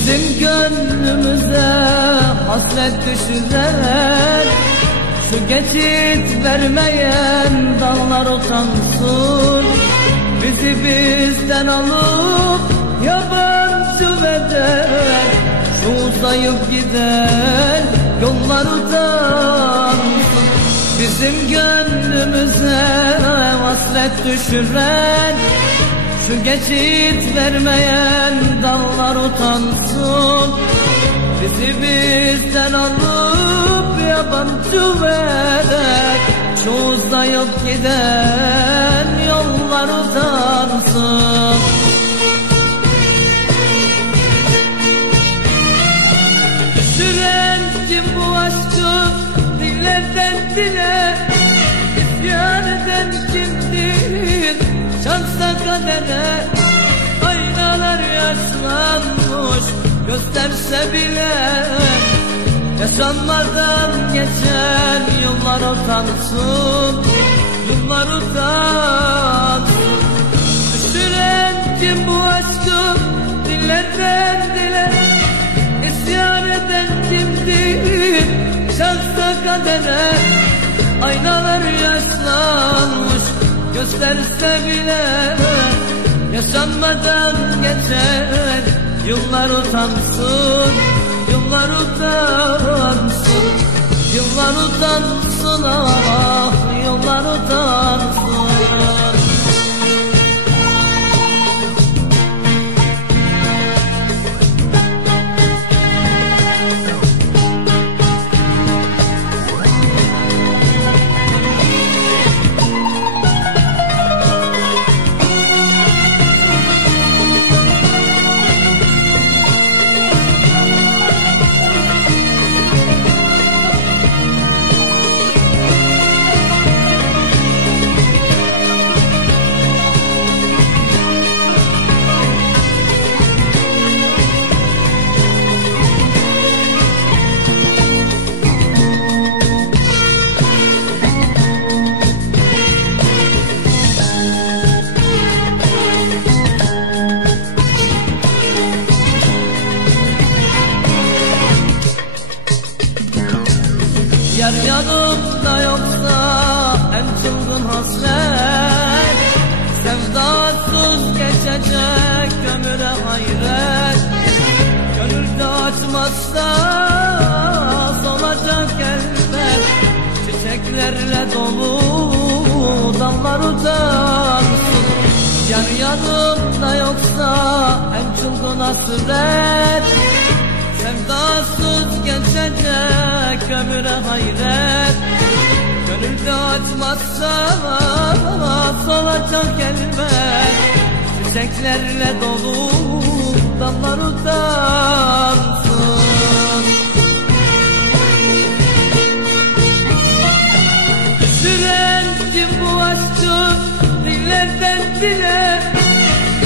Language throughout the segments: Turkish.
Bizim gönlümüze hasret düşürer Şu geçit vermeyen dallar utansın. Bizi bizden alıp yabancı veder Şu uzayıp giden yollar utansın. Bizim gönlümüze hasret düşürer şu geçit vermeyen dağlar utansın. Bizi bizden alıp yabancı veren Şu uzayıp giden yollar utansın. Düşüren kim bu aşkı dillerden dile İsyan eden şansa kadere Aynalar yaşlanmış gösterse bile. Yaşanmadan geçen yıllar utansın Yıllar utansın. Düşüren kim bu aşkı? Dillerden dile. İsyan eden kimdir? Şansa kadere Aynalar yaşlanmış gösterse bile Yaşanmadan geçen yıllar utansın Yıllar utansın. Yıllar utansın ah Yıllar utansın hasret Sevdasız geçecek ömüre hayret. Gönülde açmazsa solacak elbet. Çiçeklerle dolu dallar utansın Yar yanımda yoksa en çılgın hasret. Sevdasız geçecek ömüre hayret Gönülde açmazsa solacak elbet Çiçeklerle dolu dallar utansın. Süren kim bu aşkı dillerden dile?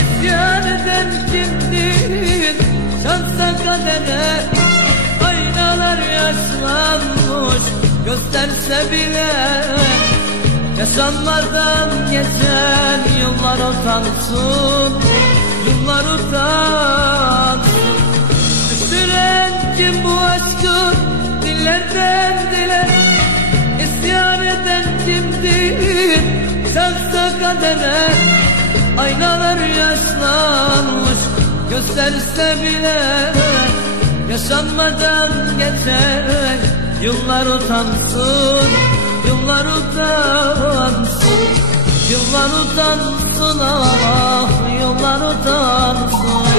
İsyan eden kimdir şansa kadere? Aynalar yaşlanmış gösterse bile Yaşanmadan geçen yıllar utansın. Yıllar utansın. Düşüren kim bu aşkı? Dillerden dile. İsyan eden kimdir? Şansa kadere. Aynalar yaşlanmış. Gösterse bile Yaşanmadan geçen yıllar utansın Yıllar utansın. Yıllar utansın ah Yıllar utansın